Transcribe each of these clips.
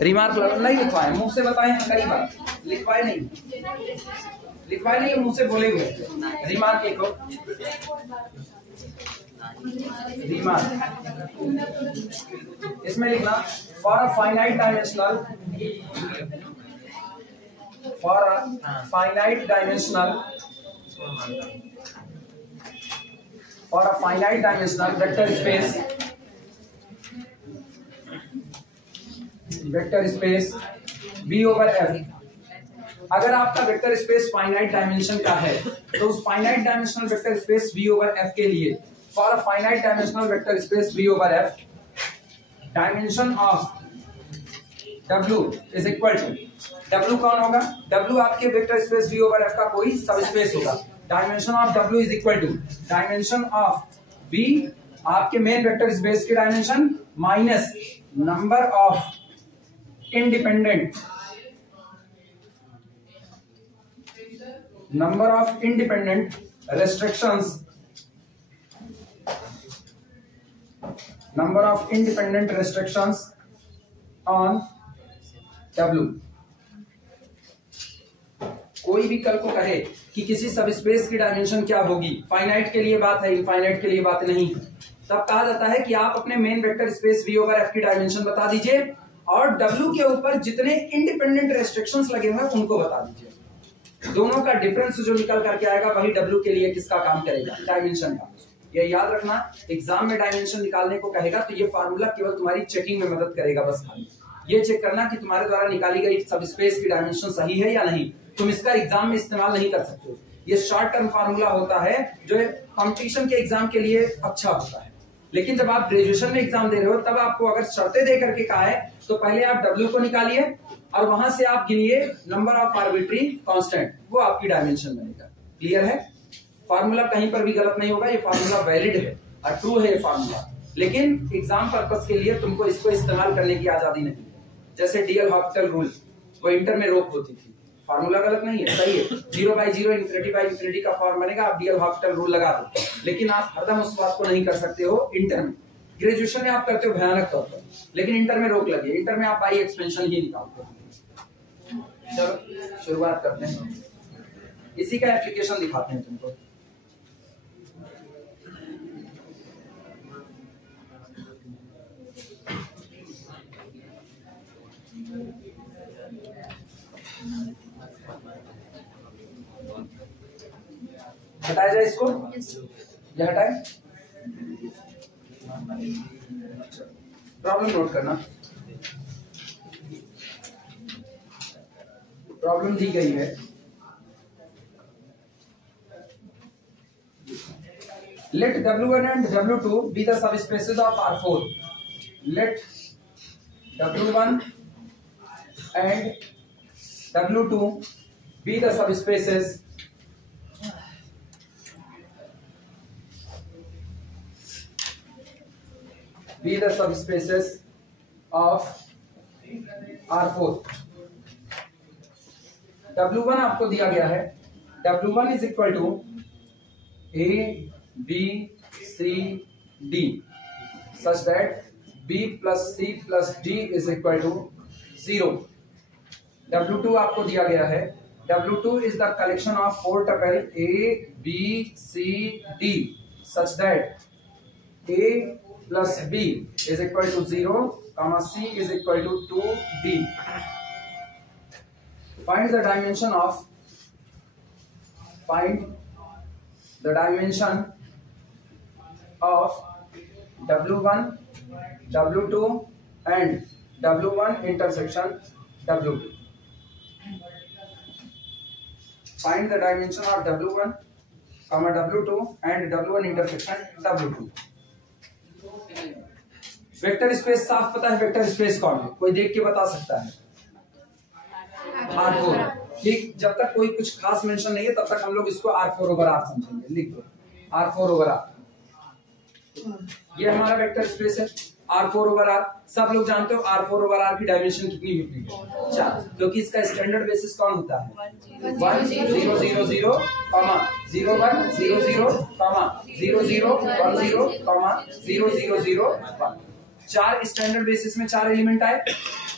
Remark नहीं लिखवाए, मुंह से बताए हैं कई बार, लिखवाए नहीं, मुंह से बोले हुए। रिमार्क लिखो, रिमार्क इसमें लिखना for a finite dimensional, vector space V over F। अगर आपका वेक्टर स्पेस फाइनाइट डायमेंशन का है तो उस finite dimensional vector space V over F के लिए for a finite dimensional vector space V over F, dimension of W is equal to, W कौन होगा? W आपके vector space V over F का कोई सब स्पेस होगा। Dimension of W is equal to dimension of V, आपके main vector space की dimension, minus number of independent restrictions on W। कोई भी कल को कहे कि किसी सब स्पेस की डायमेंशन क्या होगी, फाइनाइट के लिए बात है, इनफाइनाइट के लिए बात नहीं, तब कहा जाता है कि आप अपने main vector space V over F की डायमेंशन बता दीजिए और W के ऊपर जितने इंडिपेंडेंट रेस्ट्रिक्शंस लगे हुए हैं उनको बता दीजिए। दोनों का डिफरेंस जो निकल करके आएगा वही W के लिए किसका काम करेगा? डायमेंशन का। ये याद रखना, एग्जाम में डायमेंशन निकालने को कहेगा तो ये फार्मूला केवल तुम्हारी चेकिंग में मदद करेगा। बस खाली ये चेक करना कि तुम्हारे द्वारा निकाली गई सब स्पेस की डायमेंशन सही है या नहीं। तुम इसका एग्जाम में इस्तेमाल नहीं कर सकते हो। ये शॉर्ट टर्म फार्मूला होता है जो कंपटीशन के एग्जाम के लिए अच्छा होता है, लेकिन जब आप ग्रेजुएशन में एग्जाम दे रहे हो तब आपको अगर शर्तें दे करके कहा है तो पहले आप W को निकालिए और वहां से आप गिनिए नंबर ऑफ आर्बिट्री कांस्टेंट, वो आपकी डायमेंशन बनेगा। क्लियर है? फार्मूला कहीं पर भी गलत नहीं होगा, ये फार्मूला वैलिड है और ट्रू है ये फार्मूला, लेकिन एग्जाम पर्पस के लिए तुमको इसको इस्तेमाल करने की आजादी नहीं है। जैसे डीएल हॉस्पिटल रूल, वो इंटर में रोक होती थी, फार्मूला गलत नहीं है, सही है, 0/0 ∞/∞ का फॉर्म बनेगा, आप डीएल हॉस्पिटल रूल लगा दो, लेकिन आप हरदम उस बात को नहीं कर सकते हो इंटर में। ग्रेजुएशन में आप करते हो भयानक तौर पर, लेकिन इंटर में रोक लगी। इंटर में आप बाई एक्सपेंशन ही निकालते हो। चलो शुरुआत करते हैं, इसी का एप्लीकेशन दिखाते हैं तुमको। हटाया जाए इसको, ये हटाए। प्रॉब्लम नोट करना, प्रॉब्लम दी गई है, let W1 and W2 be the subspaces of R4. Let W1 and W2 be the subspaces of R4। W1 आपको दिया गया है, W1 is equal to A, B, C, D such that B plus C plus D is equal to 0। W2 आपको दिया गया है, W2 is the collection of 4 tuple A, B, C, D such that A plus B is equal to 0, comma C is equal to 2D। Find the dimension of W1, W2 and W1 intersection W2। Find the dimension of W1, W2 and W1 intersection W2। Vector space साफ पता है, vector space कौन है? कोई देख के बता सकता है? R4। ठीक, जब तक कोई कुछ खास मेंशन नहीं है तब तक हम लोग इसको R4 ओवर R समझेंगे। लिख दो R4 ओवर R। ये हमारा वेक्टर स्पेस है R4/R। सब लोग जानते हो R4/R की डायमेंशन कितनी होती है? 4, क्योंकि इसका स्टैंडर्ड बेसिस कौन होता है? 1 0 0 0 0 1 0 0 0 0 0 0 1 0 0 0 0 1। 4 स्टैंडर्ड बेसिस में 4 एलिमेंट आए,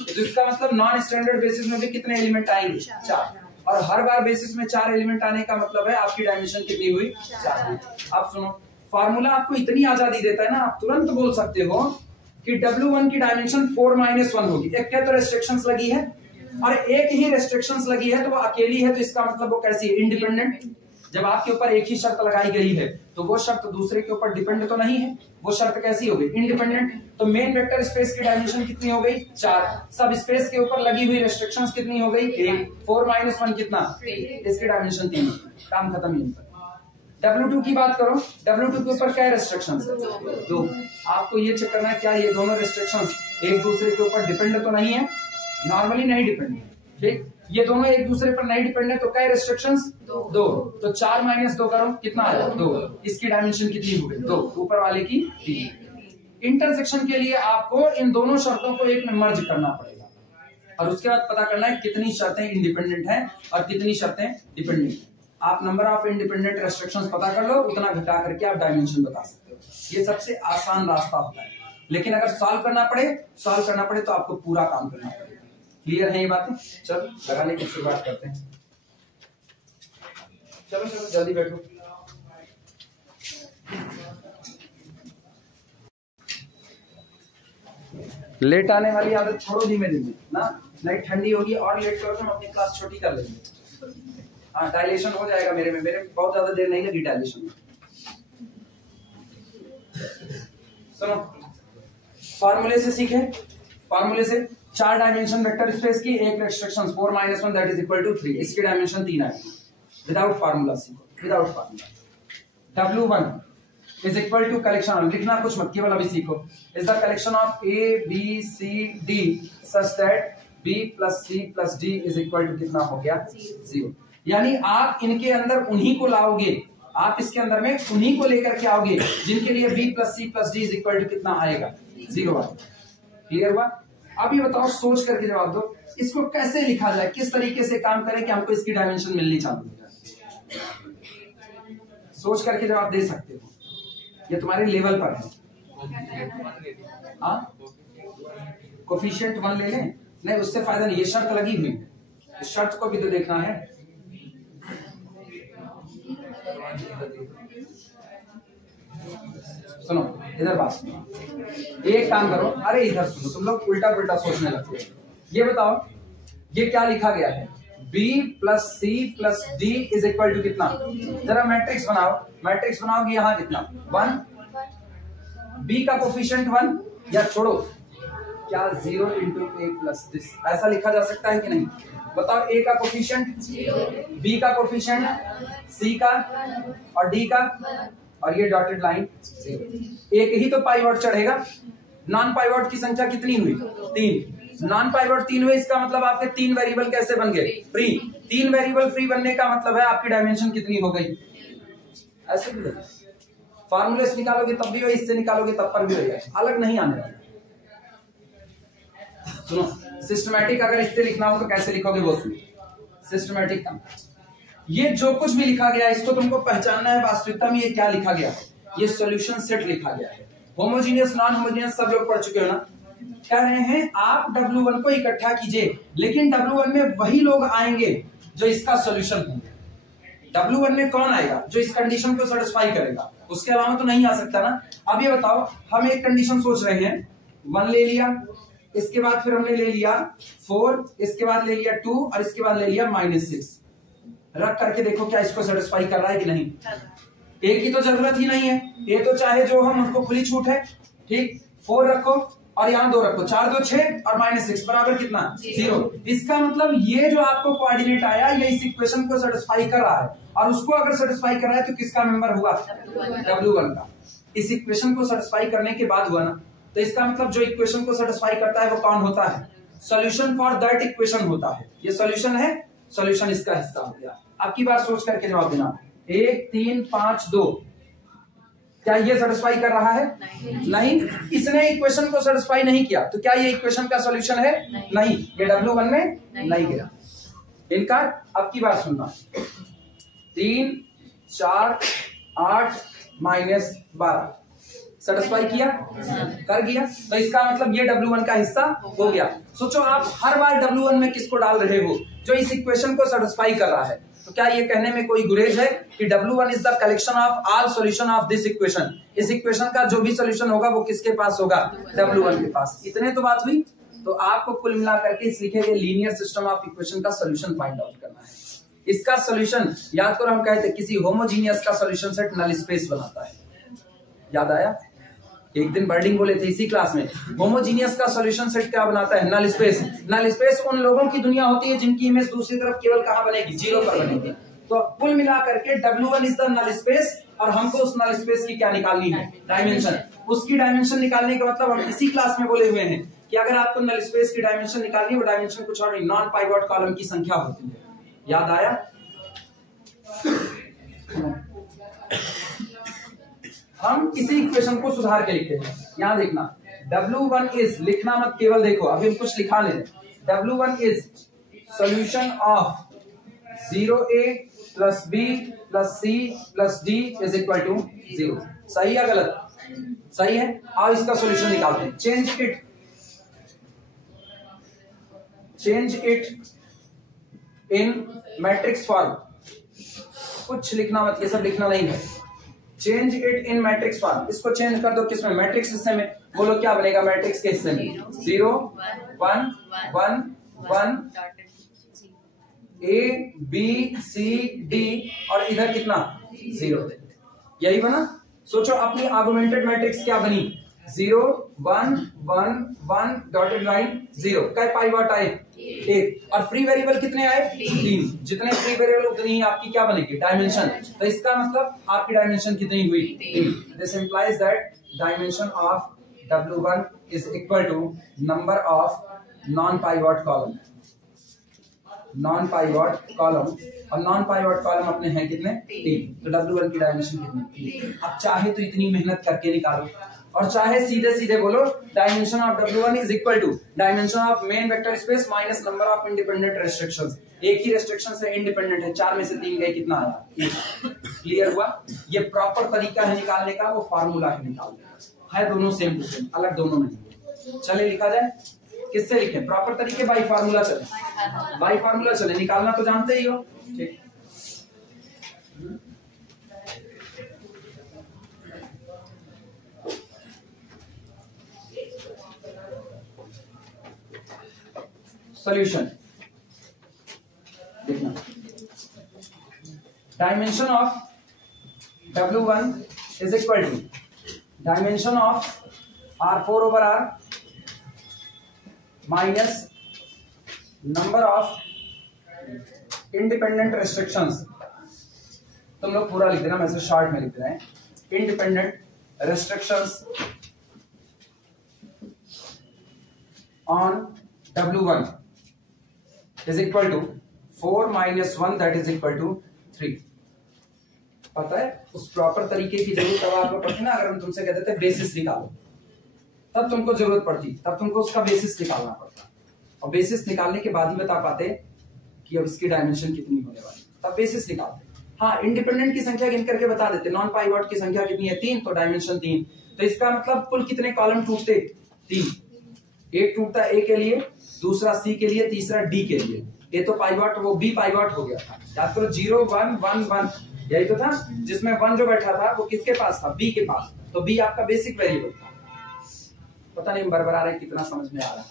तो इसका मतलब नॉन स्टैंडर्ड बेसिस में भी कितने एलिमेंट आएंगे? 4। और हर बार बेसिस में 4 एलिमेंट आने का मतलब है आपकी डायमेंशन कितनी हुई? 4 हुई। अब सुनो, फार्मूला आपको इतनी आजादी देता है ना, आप तुरंत बोल सकते हो कि W1 की डायमेंशन 4-1 होगी। एक क्या तो रेस्ट्रिक्शंस लगी है और एक ही रेस्ट्रिक्शंस लगी है, तो वो अकेली है, तो इसका मतलब वो कैसी है? इंडिपेंडेंट। जब आपके ऊपर एक ही शर्त लगाई गई है तो वो शर्त दूसरे के ऊपर डिपेंड तो नहीं है, वो शर्त कैसी हो गई? इंडिपेंडेंट। तो मेन वेक्टर स्पेस की डायमेंशन कितनी हो गई? 4। सब स्पेस के ऊपर लगी हुई रेस्ट्रिक्शंस कितनी हो गई? 1। 4-1 कितना? इसकी डायमेंशन 3। काम खत्म। यहीं पर W2 की बात करो, W2 के ऊपर क्या रेस्ट्रिक्शंस है? 2। आपको ये चेक करना है क्या ये दोनों रेस्ट्रिक्शंस एक दूसरे के ऊपर डिपेंड तो नहीं है? नॉर्मली नहीं डिपेंड, ठीक। ये दोनों एक दूसरे पर नहीं डिपेंड है, तो क्या रेस्ट्रिक्शंस? 2। तो 4 - 2 करो, कितना आया? 2। इसकी डायमेंशन कितनी हो गई? 2। ऊपर वाले की 3। इंटरसेक्शन के लिए आपको इन दोनों शर्तों को एक में मर्ज करना पड़ेगा और उसके बाद पता करना है कितनी शर्तें इंडिपेंडेंट हैं और कितनी शर्तें डिपेंडेंट हैं। आप नंबर ऑफ इंडिपेंडेंट रेस्ट्रिक्शंस पता कर लो, उतना घटा करके आप डायमेंशन बता सकते हो। ये सबसे आसान रास्ता होता है, लेकिन अगर सॉल्व करना पड़े तो आपको पूरा काम करना पड़ेगा। क्लियर है ये बातें? चलो लगाने की शुरुआत करते हैं। चलो जल्दी बैठो। लेट आने वाली आदत छोड़ो धीमे-धीमे ना, नहीं ठंडी होगी और लेट करोगे हम अपनी क्लास छोटी कर लेंगे। हाँ, डायलेशन हो जाएगा मेरे बहुत ज्यादा देर नहीं लगी डायलेशन में। सुनो, फॉर्मूले से सीखे, फॉर्मूले से 4 डायमेंशन वेक्टर स्पेस की, एक restriction 4-1 that is equal to 3। इसकी डायमेंशन 3 आएगी। विदाउट फार्मूला सीखो, without formula. W1 is equal to collection, लिखना कुछ मत, केवल अभी सीखो, is the collection of A B C D such that B + C + D is equal to कितना हो गया? 0। यानी आप इनके अंदर उन्हीं को लाओगे, आप इसके अंदर में उन्हीं को लेकर के आओगे जिनके लिए B + C + D is equal to कितना आएगा? 0 आएगा। क्लियर हुआ? अब ये बताओ, सोच करके जवाब दो, इसको कैसे लिखा जाए, किस तरीके से काम करें कि हमको इसकी डायमेंशन मिलनी चाहिए? सोच करके जवाब दे सकते हो, ये तुम्हारे लेवल पर है। हाँ, कोफिशिएंट 1 ले लें? नहीं, उससे फायदा नहीं, ये शर्त लगी हुई है, इस शर्त को भी तो देखना है। सुनो, इधर बात सुनो, एक काम करो, अरे इधर सुनो, तुम लोग उल्टा पुल्टा सोचने लगते हो। ये बताओ, ये क्या लिखा गया है? B + C + D is equal to कितना? जरा मैट्रिक्स बनाओगे यहाँ कितना? 1। B का कोफिशिएंट 1 या छोड़ो, क्या 0 × A + दिस ऐसा लिखा जा सकता है कि नहीं? बताओ, A का कोफिशिएंट 0, B का कोफिशिएंट, C का और D का, और ये डॉटेड लाइन 0। एक ही तो पाइवट चढ़ेगा। नॉन पाइवट की संख्या कितनी हुई? 3। नॉन पाइवट 3 हुए, इसका मतलब आपके 3 वेरिएबल कैसे बन गए? फ्री। 3 वेरिएबल फ्री बनने का मतलब है आपकी डायमेंशन कितनी हो गई? ऐसे भी फॉर्मूले से निकालोगे तब भी हो, इससे निकालोगे तब पर भी हो, अलग नहीं आने वाला। सुनो, सिस्टमैटिक अगर इससे लिखना हो तो कैसे लिखोगे वो सुनो। सिस्टमैटिक का ये जो कुछ भी लिखा गया है इसको तुमको पहचानना है वास्तविकता में ये क्या लिखा गया है। ये सॉल्यूशन सेट लिखा गया है। होमोजीनियस नॉन होमोजीनियस सब लोग पढ़ चुके हो ना। कह रहे हैं आप W1 को इकट्ठा कीजिए, लेकिन W1 में वही लोग आएंगे जो इसका सॉल्यूशन होंगे। W1 में कौन आएगा? जो इस कंडीशन को सेटिस्फाई करेगा, उसके अलावा तो नहीं आ सकता ना। अब ये बताओ, हम एक कंडीशन सोच रहे हैं, 1 ले लिया, इसके बाद फिर हमने ले लिया 4, इसके बाद ले लिया 2 और इसके बाद ले लिया -6। रख करके देखो क्या इसको सेटिस्फाई कर रहा है कि नहीं। एक की तो जरूरत ही नहीं है, ये तो चाहे जो हम उसको खुली छूट है। ठीक, 4 रखो और यहाँ 2 रखो, 4 2 6 और -6 बराबर कितना? 0। इसका मतलब ये जो आपको कोऑर्डिनेट आया ये इस इक्वेशन को सेटिस्फाई कर रहा है, और उसको अगर सेटिस्फाई कर रहा है तो किसका मेंबर हुआ? W1 का। इस इक्वेशन को सेटिस्फाई करने के बाद हुआ ना, तो इसका मतलब जो इक्वेशन को सेटिस्फाई करता है वो कौन होता है? सॉल्यूशन फॉर दैट इक्वेशन होता है। ये सॉल्यूशन है, सॉल्यूशन इसका हिस्सा हो गया। अब की बार सोच करके जवाब देना। 1 3 5 2 क्या ये सेटिस्फाई कर रहा है? नहीं। इसने इक्वेशन को सेटिस्फाई नहीं किया, तो क्या ये इक्वेशन का सॉल्यूशन है? नहीं। ये W1 में नहीं गया। इनका अब की बात सुनना, 3 4 8 -12 सेटिस्फाई किया? कर गया। तो इसका मतलब ये W1 का हिस्सा हो गया। सोचो आप हर बार W1 में किसको डाल रहे हो? जो इस इक्वेशन को सेटिस्फाई कर रहा है। तो क्या ये कहने में कोई गुरेज है कि W1 is the collection of all solution of this equation? इस इक्वेशन का जो भी सॉल्यूशन होगा वो किसके पास होगा? W1 के पास। इतने तो बात हुई। तो आपको कुल मिला करके इस लिखे गए लीनियर सिस्टम ऑफ इक्वेशन का सॉल्यूशन फाइंड आउट करना है। इसका सॉल्यूशन याद करो, हम कहते किसी होमोजीनियस का सॉल्यूशन सेट नल स्पेस बनाता है। याद आया? एक दिन वर्डिंग बोले थे इसी क्लास में, होमोजीनियस का सॉल्यूशन सेट क्या बनाता है? Null space. नल स्पेस उन लोगों की दुनिया होती है जिनकी इमेज दूसरी तरफ केवल कहां बनेगी? 0 पर बनेगी। तो कुल मिला करके W1 is the null space, और हमको उस नल स्पेस की क्या निकालनी है? डायमेंशन। उसकी डायमेंशन निकालने का मतलब हम इसी क्लास में बोले हुए हैं कि अगर आपको नल स्पेस की डायमेंशन निकालनी है, वो डायमेंशन कुछ और नहीं, नॉन पाइवट कॉलम की संख्या होती है। याद आया? हम इसी इक्वेशन को सुधार के लिखते हैं। यहां देखना, W1 इज, लिखना मत, केवल देखो, अभी हम कुछ लिखा ले। W1 is solution of 0A + B + C + D is equal to 0। सही या गलत? सही है। आओ इसका सॉल्यूशन निकालते हैं। Change it in matrix form. कुछ लिखना मत, ये सब लिखना नहीं है। Change it in matrix form. इसको चेंज कर दो किसमें? मैट्रिक्स हिस्से में। बोलो क्या बनेगा मैट्रिक्स के हिस्से में? 0 1 1 1 A B C D, और इधर कितना? 0। यही बना। सोचो अपनी आर्गुमेंटेड मैट्रिक्स क्या बनी? 0 1 1 1 डॉटेड लाइन 0। कई पाइवट आए? 1। और फ्री वेरिएबल कितने आए? 3। जितने फ्री वेरिएबल उतनी ही आपकी क्या बनेगी? डायमेंशन। तो इसका मतलब आपकी डायमेंशन कितनी हुई? 3। This implies that dimension of W1 is equal to number of non pivot column. Non pivot column, और नॉन पाइवट कॉलम अपने हैं कितने? 3। तो W1 की डायमेंशन कितनी? 3। अब चाहे तो इतनी मेहनत करके निकालो, और चाहे सीधे सीधे बोलो dimension of W1 is equal to dimension of main vector space minus number of independent restrictions. एक ही रेस्ट्रिक्शन से इंडिपेंडेंट है, 4 में से 3 गए, कितना आया? क्लियर हुआ? ये प्रॉपर तरीका है निकालने का, वो फार्मूला है निकालने का। है दोनों सेम टू सेम, अलग दोनों नहीं। चले लिखा जाए। किससे लिखें? प्रॉपर तरीके बाई फार्मूला चले। बाई फार्मूला चले, निकालना तो जानते ही हो। ठीक, सॉल्यूशन देखना। Dimension of W1 is equal to dimension of R4/R minus number of independent restrictions. तुम लोग पूरा लिख देना, मैं से शॉर्ट में लिख रहे हैं। Independent restrictions on W1 is equal to 4 - 1 that is equal to 3। पता है उस प्रॉपर तरीके की जरूरत तब आपको पड़ती ना। अगर हम तुमसे कहते थे बेसिस निकालो, तब तुमको जरूरत पड़ती, तब तुमको उसका बेसिस निकालना पड़ता, और बेसिस निकालने के बाद ही बता पाते कि अब इसकी डायमेंशन कितनी होने वाली, तब बेसिस निकालते। हाँ, इंडिपेंडेंट की संख्या गिन करके बता देते। नॉन पाइवट की संख्या कितनी है? 3, तो डायमेंशन 3। तो इसका मतलब कुल कितने कॉलम टूटते? 3। एक टूटता A के लिए, दूसरा C के लिए, तीसरा D के लिए। ये तो पाइवट, वो B पाइवट हो गया था। याद करो 0 1 1 1 यही तो था, जिसमें 1 जो बैठा था वो किसके पास था? B के पास। तो B आपका बेसिक वेरिएबल था। पता नहीं बरबरा रहे कितना समझ में आ रहा है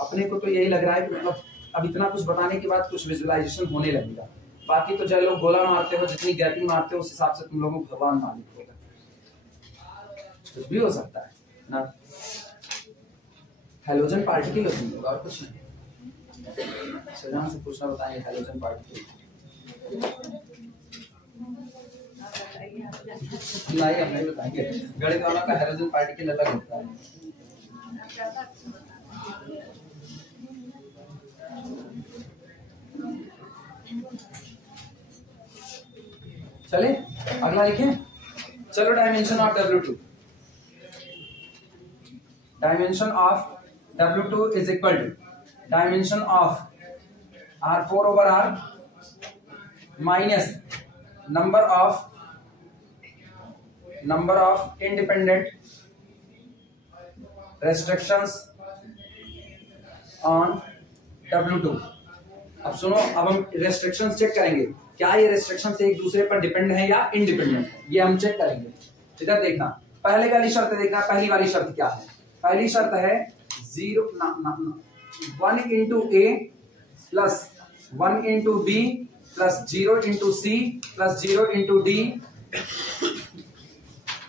अपने को। तो यही लग रहा है कि मतलब अब इतना कुछ बताने के बाद कुछ विजुअलाइजेशन होने लगेगा। बाकी तो जो लोग गोला मारते हो, जितनी गैपिंग मारते हो, उस हिसाब से तुम लोगों को भगवान मालिक होगा। कुछ भी हो सकता है ना। हैलोजन पार्टिकल होगा और कुछ नहीं। सजान से पूछना, बताएंगे हैलोजन पार्टिकल। लाइए हम नहीं बताएंगे। गणित वालों का हैलोजन पार्टिकल अलग होता है। चले अगला लिखें। चलो dimension of W2, dimension of W2 is equal to dimension of R4 over R minus number of independent restrictions on W2। अब सुनो, अब हम रेस्ट्रिक्शंस चेक करेंगे, क्या ये रेस्ट्रिक्शंस एक दूसरे पर डिपेंड है या इंडिपेंडेंट है, ये हम चेक करेंगे। इधर देखना, पहले वाली शर्त देखना, पहली वाली शर्त क्या है? पहली शर्त है 1 into A plus 1 into B plus 0 into C plus 0 into D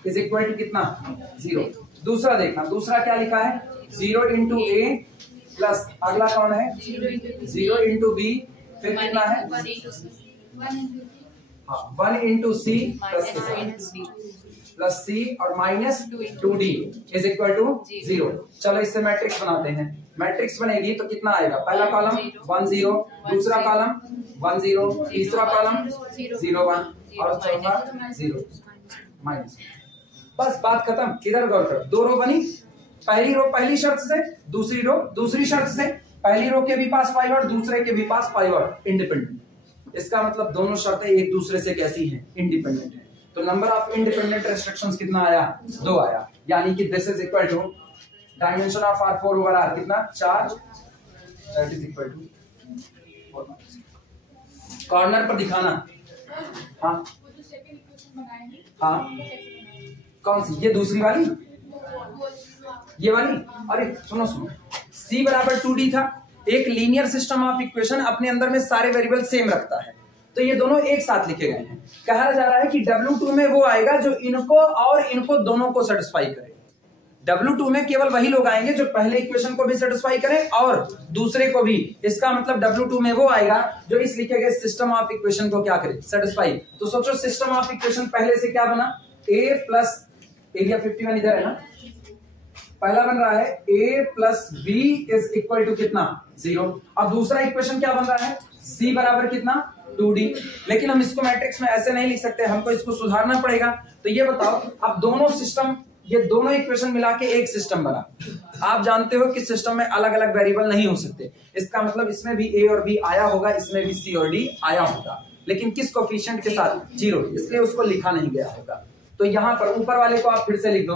is equal to कितना? 0। दूसरा देखना, दूसरा क्या लिखा है? 0 इंटू ए प्लस अगला कौन है? 0 इंटू बी, फिर कितना है? 1 इंटू सी प्लस सी और minus 2d is equal to 0। चलो इससे मैट्रिक्स बनाते हैं। मैट्रिक्स बनेगी तो कितना आएगा? पहला कॉलम 1 0, दूसरा कॉलम 1 0, तीसरा कॉलम 0 1 और चौथा 0 माइनस। बस बात खत्म। किधर गौर कर, दो रो बनी, पहली रो पहली शर्त से, दूसरी रो दूसरी शर्त से, पहली रो के भी पास पाइवट, दूसरे के भी पास पाइवट, इंडिपेंडेंट। इसका मतलब दोनों शर्तें एक दूसरे से कैसी हैं? इंडिपेंडेंट है। तो नंबर ऑफ इंडिपेंडेंट रेस्ट्रिक्शंस कितना आया? 2 आया। यानी कि this is equal to dimension of R4 over R कितना? 4, that is equal to corner पर दिखाना। हाँ हाँ, कौन सी? ये दूसरी वाली, ये वाली। अरे सुनो सुनो, C बराबर 2D था। एक लीनियर सिस्टम ऑफ इक्वेशन अपने अंदर में सारे वेरिएबल सेम रखता है, तो ये दोनों एक साथ लिखे गए हैं। कहा जा रहा है कि W2 में वो आएगा जो इनको और इनको दोनों को सेटिस्फाई करे। W2 में केवल वही लोग आएंगे जो पहले इक्वेशन को भी सेटिस्फाई करें और दूसरे को भी। इसका मतलब W2 में वो आएगा जो इस लिखे गए सिस्टम ऑफ इक्वेशन को क्या करे? सेटिस्फाई। तो सोचो सिस्टम ऑफ इक्वेशन पहले से क्या बना? A प्लस एरिया 51 इधर है ना, पहला बन रहा है A plus B is equal to कितना? 0। अब दूसरा इक्वेशन क्या बन रहा है? C बराबर कितना? 2D। लेकिन हम इसको मैट्रिक्स में ऐसे नहीं लिख सकते, हमको इसको सुधारना पड़ेगा। तो ये बताओ, अब दोनों सिस्टम, ये दोनों इक्वेशन मिला के एक सिस्टम बना। आप जानते हो कि सिस्टम में अलग अलग वेरिएबल नहीं हो सकते। इसका मतलब इसमें भी A और B आया होगा, इसमें भी C और D आया होगा, लेकिन किस कोफिशिएंट के साथ? 0, इसलिए उसको लिखा नहीं गया होगा। तो यहां पर ऊपर वाले को आप फिर से लिख दो,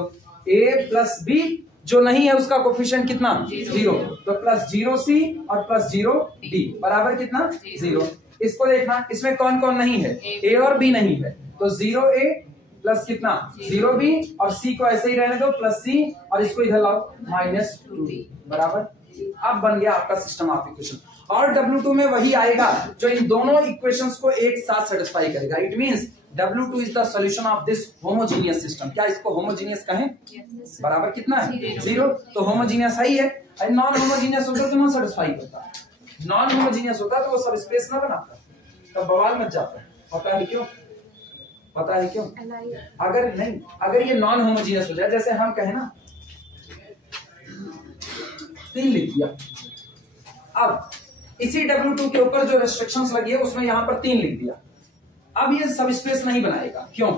A प्लस बी जो नहीं है उसका कोफिशिएंट कितना? 0। तो प्लस 0C और प्लस 0D बराबर कितना? 0। इसको देखना, इसमें कौन कौन नहीं है? A और B नहीं है, तो 0A प्लस कितना? 0B और C को ऐसे ही रहने दो प्लस C और इसको इधर लाओ माइनस 2D बराबर। अब बन गया आपका सिस्टम ऑफ इक्वेशन। और W2 में वही आएगा जो इन दोनों इक्वेशंस को एक साथ सेटिस्फाई करेगा। It means W2 is the solution of this homogeneous system. क्या इसको होमोजीनियस कहें? बराबर कितना है? 0। तो होमोजीनियस है ही है। नॉन होमोजीनियस होता तो ना सेटिस्फाई करता, नॉन होमोजीनियस होता तो वो सब स्पेस ना बनाता, तब बवाल मच जाता। पता है क्यों? पता है क्यों? अगर नहीं, अगर ये नॉन होमोजीनियस हो जाए, जैसे हम कहें ना 3 लिख दिया, अब इसी W2 के ऊपर जो रेस्ट्रिक्शंस लगी है उसमें यहां पर 3 लिख दिया, अब ये सब स्पेस नहीं बनाएगा। क्यों?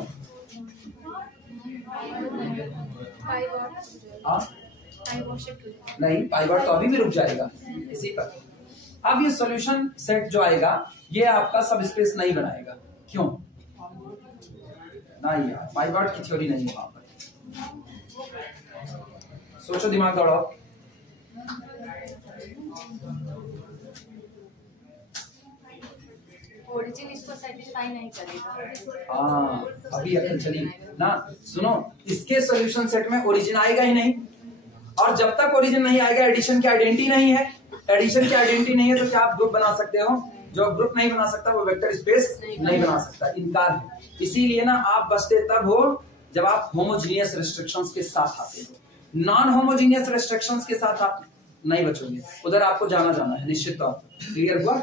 नहीं, पाइवट तो अभी भी रुक जाएगा इसी पर। अब ये सॉल्यूशन सेट जो आएगा ये आपका सब स्पेस नहीं बनाएगा। क्यों? नहीं यार, पाइवट की थ्योरी नहीं है वहां पर। सोचो, दिमाग दौड़ाओ। ओरिजिन इसको सेटिस्फाई नहीं करेगा। हाँ, अभी अकल चली ना। सुनो, इसके सॉल्यूशन सेट में ओरिजिन आएगा ही नहीं, और जब तक ओरिजिन नहीं आएगा एडिशन की आइडेंटिटी नहीं है। एडिशन की आइडेंटिटी नहीं है तो क्या आप ग्रुप बना सकते हो? जो ग्रुप नहीं बना सकता वो वेक्टर स्पेस नहीं बना सकता, इनकार है। इसीलिए ना आप बचते तब हो जब आप होमोजीनियस रेस्ट्रिक्शंस के साथ आते हो। नॉन होमोजीनियस रेस्ट्रिक्शंस के साथ आप नहीं बचोगे, उधर आपको जाना है निश्चित तौर पर। क्लियर हुआ?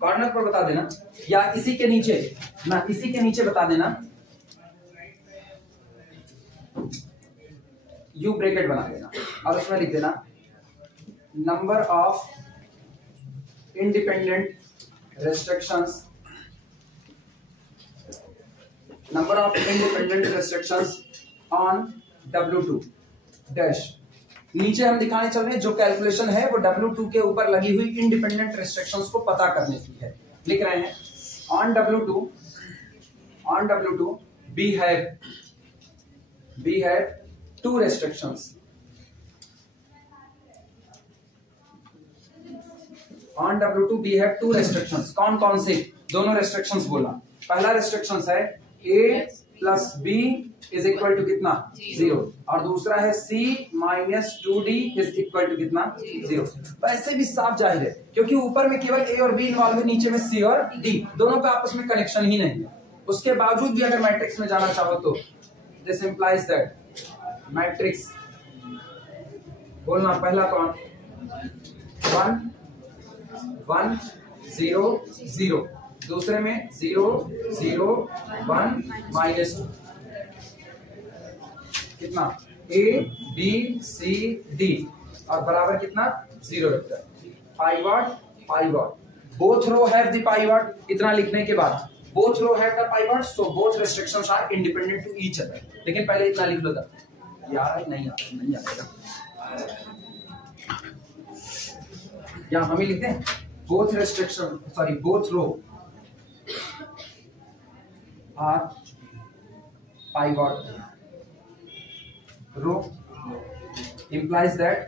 कॉर्नर पर बता देना, या इसी के नीचे ना, इसी के नीचे बता देना क्यू ब्रैकेट बना देना और उसमें लिख देना number of independent restrictions on W2 dash. नीचे हम दिखाने चल रहे हैं जो कैलकुलेशन है वो W2 के ऊपर लगी हुई इंडिपेंडेंट रेस्ट्रिक्शंस को पता करने की है। लिख रहे हैं on W2 we have two restrictions on W2 we have two restrictions। कौन कौन से दोनों restrictions बोला? पहला restrictions है A plus B is equal to कितना 0 और दूसरा है C minus 2D is equal to कितना 0। वैसे भी साफ जाहिर है क्योंकि ऊपर में केवल A और B इन्वॉल्व है, नीचे में C और D दोनों का आपस में कनेक्शन ही नहीं है। उसके बावजूद भी अगर मैट्रिक्स में जाना चाहो तो दिस इंप्लाइज दैट मैट्रिक्स बोलना पहला कौन 1 0 0 दूसरे में 0 0 1 -2 कितना A B C D और बराबर कितना 0 रखता है। Pivot both row have the pivot. इतना लिखने के बाद both row have the pivot so both restrictions are independent to each other. लेकिन पहले इतना लिख लो था यार, नहीं आएगा या हम ही लिखते हैं both row are pivot। row implies that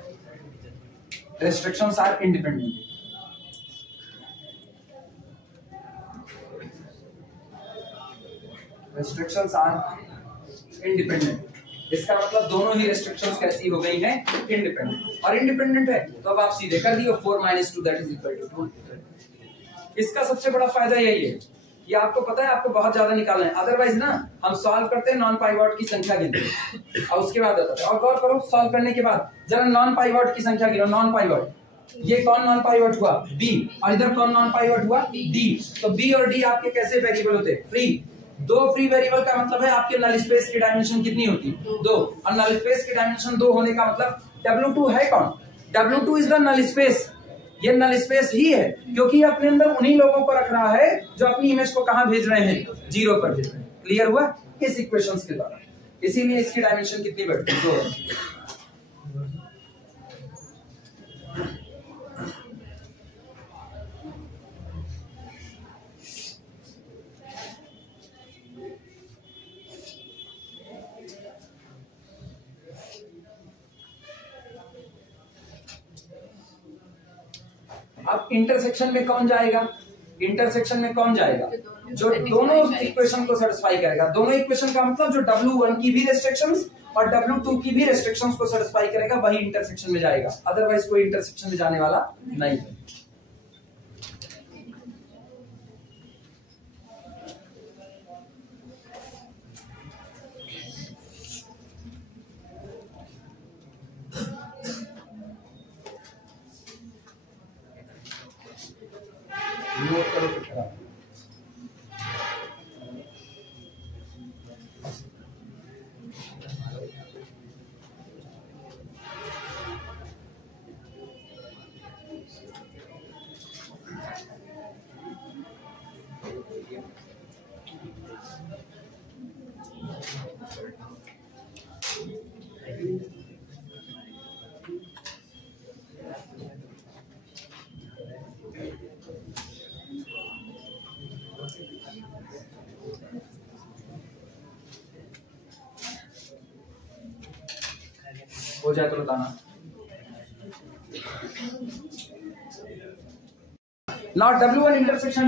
restrictions are independent। इसका मतलब दोनों ही रेस्ट्रिक्शंस कैसी हो गई हैं इंडिपेंडेंट। और इंडिपेंडेंट है तो अब आप सीधे कर दिए 4 - 2 दैट इज इक्वल टू 2। इसका सबसे बड़ा फायदा यही है कि आपको पता है आपको बहुत ज्यादा निकालना है। अदरवाइज ना हम सॉल्व करते हैं नॉन पाइवट की संख्या गिनते हैं और उसके बाद आता है। और गौर करो सॉल्व करने के बाद जरा नॉन पाइवट की संख्या गिनो। नॉन पाइवट ये कौन नॉन पाइवट हुआ B और इधर कौन नॉन पाइवट हुआ D। तो B और D आपके कैसे वेरिएबल होते हैं फ्री। दो फ्री वेरिएबल का मतलब है आपके नल स्पेस की डायमेंशन कितनी होती है 2 और नल स्पेस की डायमेंशन 2 होने का मतलब W2 है कौन W2 is the null space. ये नल स्पेस ही है क्योंकि ये अपने अंदर उन्हीं लोगों को रख रहा है जो अपनी इमेज को कहां भेज रहे हैं 0 पर भेज रहे हैं। क्लियर हुआ इस इक्वेशंस के द्वारा। इसीलिए इसकी डायमेंशन कितनी बढ़ती है 2। अब इंटरसेक्शन में कौन जाएगा जो दोनों इक्वेशन को सेटिस्फाई करेगा। दोनों इक्वेशन का मतलब जो W1 की भी रेस्ट्रिक्शंस और W2 की भी रेस्ट्रिक्शंस को सेटिस्फाई करेगा वही इंटरसेक्शन में जाएगा। अदरवाइज कोई इंटरसेक्शन में जाने वाला नहीं है। नोट करो फिर हो जाए तो बताना। Now W1 intersection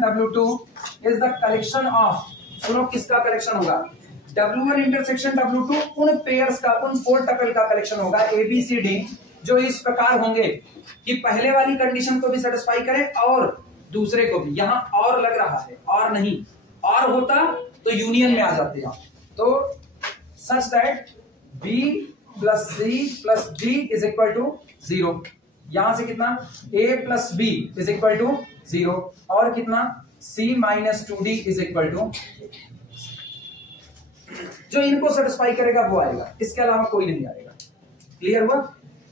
W2 is the collection of, सुनो किसका कलेक्शन होगा W1 intersection W2 उन पेयर्स का उन 4 टपल का कलेक्शन होगा ABCD जो इस प्रकार होंगे कि पहले वाली कंडीशन को भी सेटिस्फाई करे और दूसरे को भी। यहां और लग रहा है और नहीं, और होता तो यूनियन में आ जाते हैं। तो सच that B plus C plus D is equal to 0। यहां से कितना A plus B is equal to 0 और कितना C minus 2D is equal to जो इनको सेटिस्फाई करेगा वो आएगा, इसके अलावा कोई नहीं आएगा। क्लियर हुआ?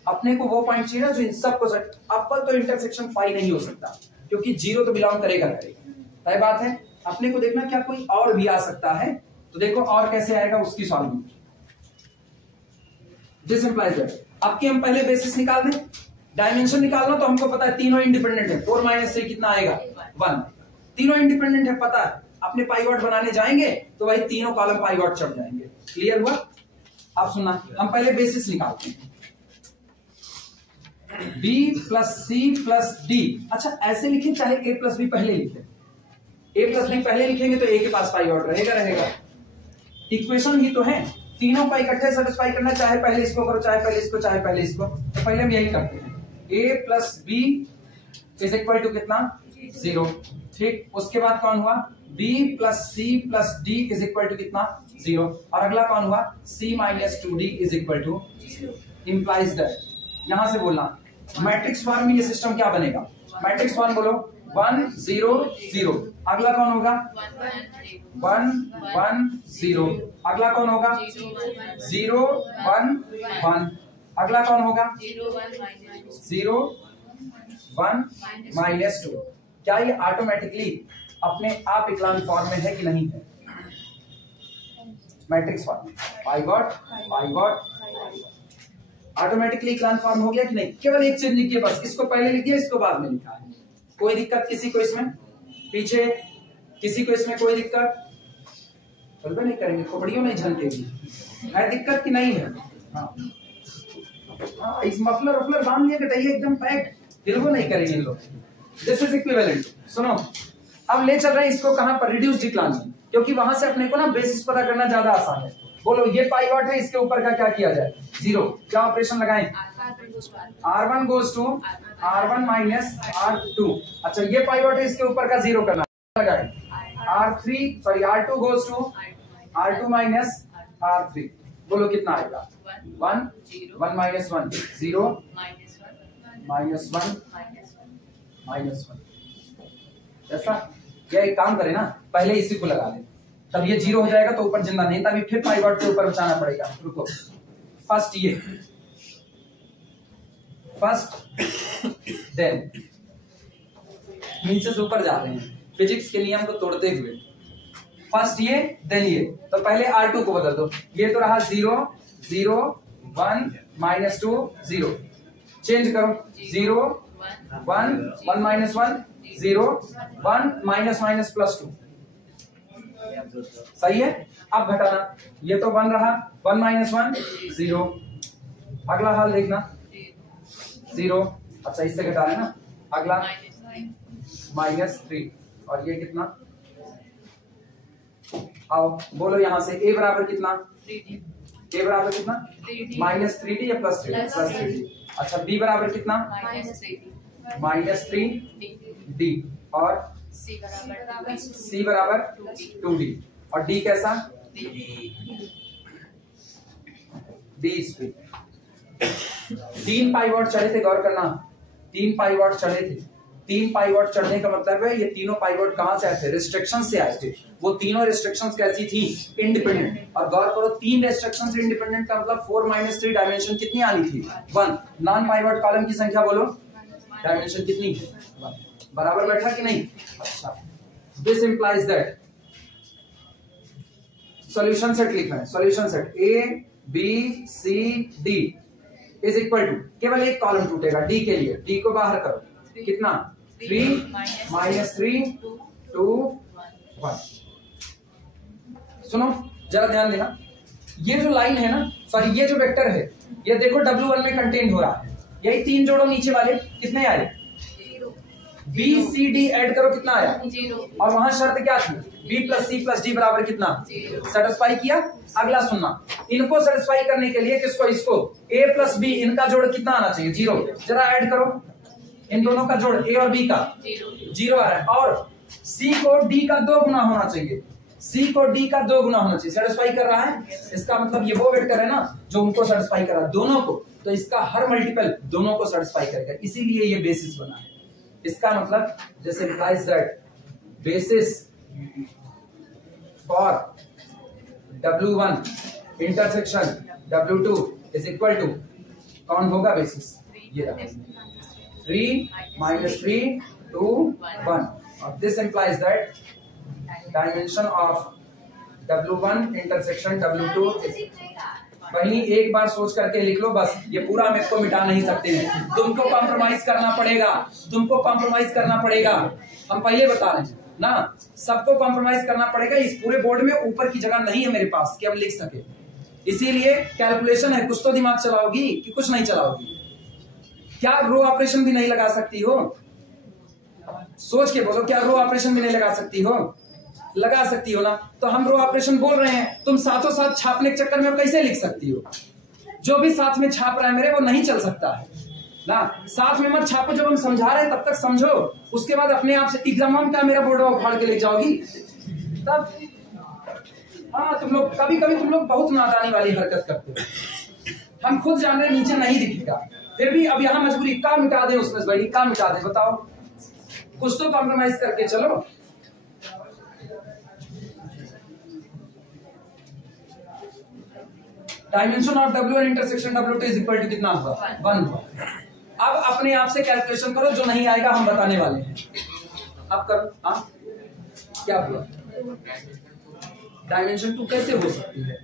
अपने को वो पॉइंट चाहिए ना जो इन सबको अव्वल तो इंटरसेक्शन फाई नहीं हो सकता क्योंकि जीरो तो बिलोंग करेगा तय बात है। अपने को देखना क्या कोई और भी आ सकता है, तो देखो और कैसे आएगा उसकी सॉल्विंग। दिस इंप्लाइज दैट आपकी हम पहले बेसिस निकाल दें, डायमेंशन निकालना तो हमको पता है तीनों इंडिपेंडेंट है। 4 - 3 कितना आएगा 1, तीनों इंडिपेंडेंट है पता है। अपने पाइवट बनाने जाएंगे तो भाई तीनों कॉलम पाइवट चढ़ जाएंगे। क्लियर हुआ? आप सुनना, हम पहले बेसिस निकालते हैं b + c + d। अच्छा ऐसे लिखे चाहे a + b पहले लिखे, a + b पहले लिखेंगे तो a के पास पाइवट रहेगा। इक्वेशन ही तो है, तीनों का इकट्ठे सेटिस्फाई करना, चाहे पहले इसको करो चाहे पहले इसको चाहे पहले इसको। तो पहले हम यही करते हैं, a + b = कितना 0। ठीक, उसके बाद कौन हुआ b + c + d = कितना 0। और अगला कौन हुआ c - 2d = 0। इंप्लाइज दैट, यहां से बोलना मैट्रिक्स फॉर्म में ये सिस्टम क्या बनेगा, मैट्रिक्स फॉर्म बोलो 1 0 0। अगला कौन होगा 1 1 0। अगला कौन होगा 0 1 1। अगला कौन होगा 0 1 -2। क्या ये ऑटोमेटिकली अपने आप इक्लान फॉर्म में है कि नहीं है? Matrix form pivot automatically echelon form हो गया कि नहीं? केवल एक चीज लिखिए बस, इसको पहले लिखिए इसको बाद में लिखा है। कोई दिक्कत किसी को इसमें? पीछे किसी को इसमें कोई दिक्कत? चलबे नहीं करेंगे, खोपड़ियों नहीं झलकेगी, है दिक्कत कि नहीं है? हाँ इस मफलर बांध लिया कटाइए एकदम पैक, हिलबो नहीं करेंगे इन लोग। This is equivalent. सुनो अब ले चल रहे हैं इसको कहां पर, रिड्यूस्ड इक्लान में, क्योंकि वहां से अपने को ना बेसिस पता करना ज्यादा आसान है। बोलो ये पाइवट है, इसके ऊपर का क्या किया जाए 0। क्या ऑपरेशन लगाएं r1 goes to r1 - r2। अच्छा ये पाइवट है, इसके ऊपर का 0 करना लगाएं r2 goes to r2 - r3। बोलो कितना आएगा 1 1 - 1 0 -1 -1। ऐसा क्या एक काम करे ना, पहले इसी को लगा दे, तब ये 0 हो जाएगा तो ऊपर जिंदा नहीं, तभी फिर पाइवट के ऊपर बचाना पड़ेगा। रुको, फर्स्ट ये देन नीचे से ऊपर जा रहे हैं फिजिक्स के नियम को तोड़ते हुए। फर्स्ट ये देन ये, तो पहले R2 को बदल दो, ये तो रहा 0 0 1 -2 0। चेंज करो 0 1 1 -1 0 1 -2। सही है? अब घटाना, ये तो 1 रहा 1 -1 0। अगला हाल देखना 0। अच्छा इससे घटा रहे ना, अगला -3। और ये कितना, आओ बोलो यहां से a बराबर कितना, a बराबर कितना -3d या +3d। अच्छा b बराबर कितना -3d और c बराबर 2d और d कैसा d स्पीड। 3 पाइवट चढ़े थे, गौर करना 3 पाइवट चढ़े थे। 3 पाइवट चढ़ने का मतलब है ये तीनों पाइवट कहां से आए थे, रिस्ट्रिक्शन से आए थे। वो तीनों रिस्ट्रिक्शंस कैसी थी, इंडिपेंडेंट। और गौर करो 3 रिस्ट्रिक्शन से इंडिपेंडेंट का मतलब 4 - 3 डायमेंशन कितनी आनी थी 1। नॉन पाइवट कॉलम की संख्या बोलो, डायमेंशन कितनी 1। बराबर बैठा कि नहीं? अच्छा, this implies that solution set लिखना है। Solution set A B C D = केवल एक कॉलम टूटेगा D के लिए, D को बाहर करो, कितना 3 -3 2 1। सुनो जरा ध्यान देना, ये जो लाइन है ना, सॉरी ये जो वेक्टर है, ये देखो W1 में कंटेन हो रहा है। यही 3 जोड़ो नीचे वाले, कितने आए B C D ऐड करो, कितना आया 0। और वहां शर्त क्या थी B + C + D बराबर कितना 0। सेटिस्फाई किया। अगला सुनना, इनको सेटिस्फाई करने के लिए किसको, इसको A + B, इनका जोड़ कितना आना चाहिए 0। जरा ऐड करो इन दोनों का जोड़ A और B का 0 आ रहा है, और C को D का 2 गुना होना चाहिए, C को D का 2 गुना होना चाहिए। सेटिस्फाई कर रहा है, इसका मतलब ये वो वेक्टर है ना जो उनको सेटिस्फाई कर रहा है, दोनों को, तो इसका हर मल्टीपल दोनों को सेटिस्फाई करेगा, इसीलिए ये बेसिस बना है। इसका मतलब जैसे implies that basis for W1 intersection W2 is equal to कौन होगा बेसिस, ये 3 - 3 2 1 और this implies that dimension of W1 intersection W2 is, वही एक बार सोच करके लिख लो बस, ये पूरा मैथ को मिटा नहीं सकते हैं, तुमको कॉम्प्रोमाइज करना पड़ेगा, तुमको कॉम्प्रोमाइज करना पड़ेगा, हम पहले बता रहे हैं ना, सबको कॉम्प्रोमाइज करना पड़ेगा। इस पूरे बोर्ड में ऊपर की जगह नहीं है मेरे पास कि अब लिख सके, इसीलिए कैलकुलेशन है, कुछ तो दिमाग चलाओगी कि कुछ नहीं चलाओगी? क्या रो ऑपरेशन भी नहीं लगा सकती हो? सोच के बोलो, क्या रो ऑपरेशन भी नहीं लगा सकती हो? लगा सकती हो ना, तो हम रो ऑपरेशन बोल रहे हैं, तुम साथों साथ छापने के चक्कर में कैसे लिख सकती हो? जो भी साथ में छाप रहा है मेरे, वो नहीं चल सकता है ना, साथ में मत छापो, जब हम समझा रहे हैं तब तक समझो, उसके बाद अपने आप से एग्जाम में क्या मेरा बोर्ड उखाड़ के ले जाओगी तब? हाँ, तुम लोग कभी कभी तुम लोग बहुत नादानी वाली हरकत करते हो, हम खुद जान रहे नीचे नहीं दिखेगा, फिर भी अब यहाँ मजबूरी, का मिटा दे उसमें भाई, का मिटा दे, बताओ, कुछ तो कॉम्प्रोमाइज करके चलो। Dimension of W1 intersection W2 is equal to कितना हुआ? 1 हुआ। अब अपने आप से कैलकुलेशन करो, जो नहीं आएगा हम बताने वाले हैं, अब करो। हाँ, क्या हुआ? डायमेंशन 2 कैसे हो सकती है?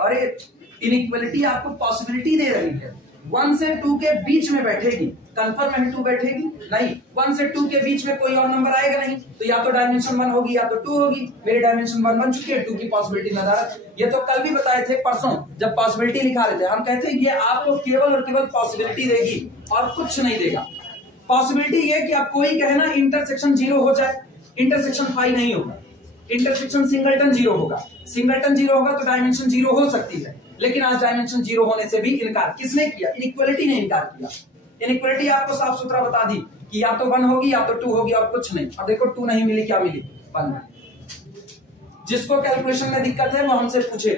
अरे इनइक्वालिटी आपको पॉसिबिलिटी दे रही है, 1 से 2 के बीच में बैठेगी, कंफर्म है 2 बैठेगी नहीं, 1 से 2 के बीच में कोई और नंबर आएगा नहीं, तो या तो डायमेंशन 1 होगी या तो 2 होगी, मेरी डायमेंशन 1 बन चुकी है, 2 की पॉसिबिलिटी नजर है। ये तो कल भी बताए थे, परसों जब पॉसिबिलिटी लिखा रहे थे, हम कहते हैं ये आपको केवल और केवल पॉसिबिलिटी देगी और कुछ नहीं देगा। पॉसिबिलिटी ये कि आप कोई कहे ना इंटरसेक्शन 0 हो जाए, इंटरसेक्शन पाई नहीं होगा, इंटरसेक्शन सिंगलटन 0 होगा, सिंगलटन 0 होगा तो डायमेंशन 0 हो सकती है, लेकिन आज डायमेंशन 0 होने से भी इनकार किसने किया? इनइक्वालिटी ने इनकार किया। इनइक्वालिटी आपको साफ सुथरा बता दी कि या तो 1 होगी या तो 2 होगी और कुछ नहीं। अब देखो 2 नहीं मिली, क्या मिली? 1। जिसको कैलकुलेशन में दिक्कत है वो हमसे पूछे।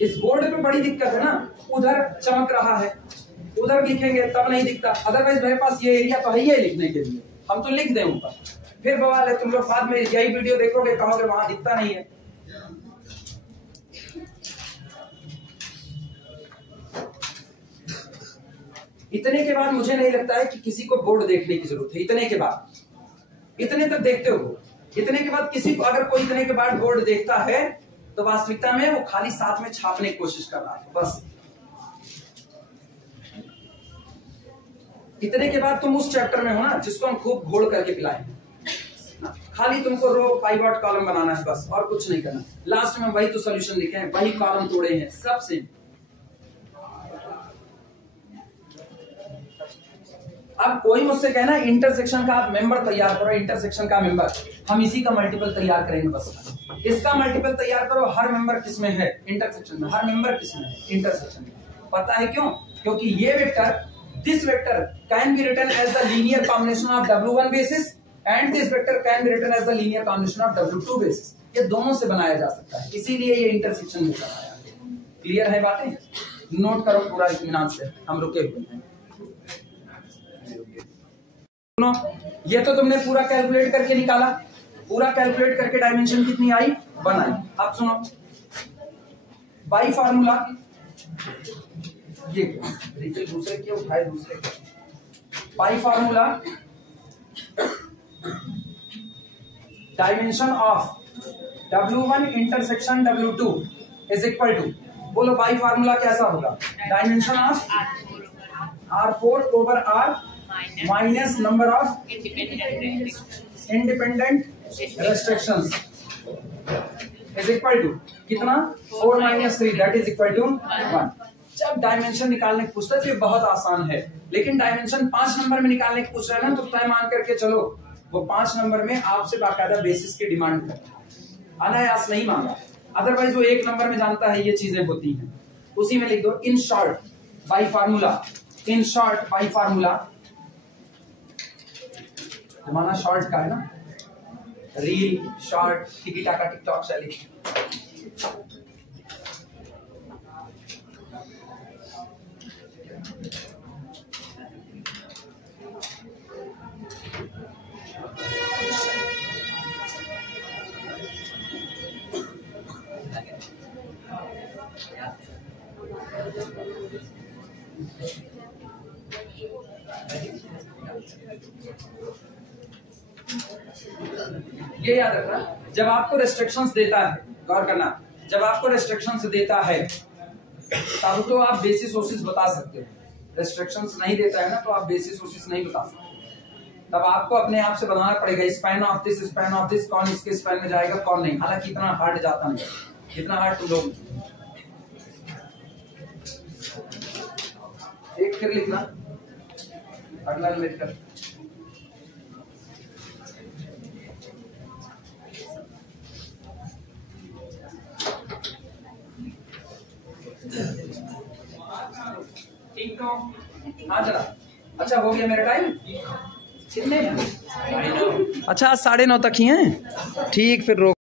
इस बोर्ड पे बड़ी दिक्कत है ना, उधर चमक रहा है, उधर लिखेंगे तब नहीं दिखता, अदरवाइज मेरे पास ये एरिया तो है ही लिखने के लिए, हम तो लिख दें ऊपर, फिर बवाल है, तुम लोग बाद में यही वीडियो देखोगे, कहोगे वहां दिखता नहीं है। इतने के बाद मुझे नहीं लगता है कि किसी को बोर्ड देखने की जरूरत है, इतने के बाद, इतने तक देखते हो, इतने के बाद किसी को अगर कोई इतने के बाद बोर्ड देखता है तो वास्तविकता में वो खाली साथ में छापने की कोशिश कर रहा है बस। इतने के बाद तुम उस चैप्टर में हो ना जिसको हम खूब घोड़ करके पिलाएंगे, खाली तुमको रो पाइवट कॉलम बनाना है बस, और कुछ नहीं करना। लास्ट में वही तो सॉल्यूशन लिखे हैं, वही कॉलम तोड़े हैं, सब सेम। अब कोई मुझसे कहना इंटरसेक्शन का आप मेंबर तैयार करो, इंटरसेक्शन का मेंबर, हम इसी का मल्टीपल तैयार करेंगे बस, इसका मल्टीपल तैयार करो। हर मेंबर किसमें है? इंटरसेक्शन में। हर मेंबर किसमें है? इंटरसेक्शन में। पता है क्यों? क्योंकि ये vector, this vector can be written as the linear combination of W1 basis and this vector can be written as the linear combination of W2 basis. ये दोनों से बनाया जा सकता है, इसीलिए ये इंटरसेक्शन में बनाया। क्लियर है बातें? नोट करो पूरा इत्मीनान से, हम रुके हुए हैं। सुनो, ये तो तुमने पूरा कैलकुलेट करके निकाला, पूरा कैलकुलेट करके डायमेंशन कितनी आई? 1 आई। अब सुनो, बाई फार्मूला, ये दूसरे के उठाए, दूसरे के by formula dimension of W1 intersection W2 is equal to, बोलो बाई फार्मूला कैसा होगा? Dimension of R4 over R minus number of independent restrictions is equal to कितना? 4 - 3 दैट इज इक्वल टू 1। जब डायमेंशन निकालने की पूछता है तो ये बहुत आसान है, लेकिन डायमेंशन 5 नंबर में निकालने की पूछ रहा है ना, तो तय मान करके चलो वो 5 नंबर में आपसे बाकायदा बेसिस की डिमांड करता है, अनायास नहीं मांगा, अदरवाइज वो 1 नंबर में जानता है ये चीजें होती हैं, उसी में लिख दो in short by formula, in short by formula, जमाना शॉर्ट का है ना, रील शॉर्ट टिकी टाका टिकटॉक शैली। ये याद रखना, जब आपको रेस्ट्रिक्शंस देता है, गौर करना, जब आपको रेस्ट्रिक्शंस देता है तब तो आप बेसिस ओसिस बता सकते हो। रेस्ट्रिक्शंस नहीं देता है ना तो आप बेसिस ओसिस नहीं बता सकते। तब आपको अपने आप से बनाना पड़ेगा स्पैन ऑफ दिस, कौन इसके स्पैन में जाएगा कौन नहीं। हालांकि इतना हार्ड जाता नहीं, इतना हार्ड तुम लोग एक फिर लिखना अगला मिलकर। ठीक तो हाँ जरा, अच्छा हो गया मेरा टाइम कितने हैं? अच्छा आज 9:30 तक ही हैं, ठीक फिर रोक।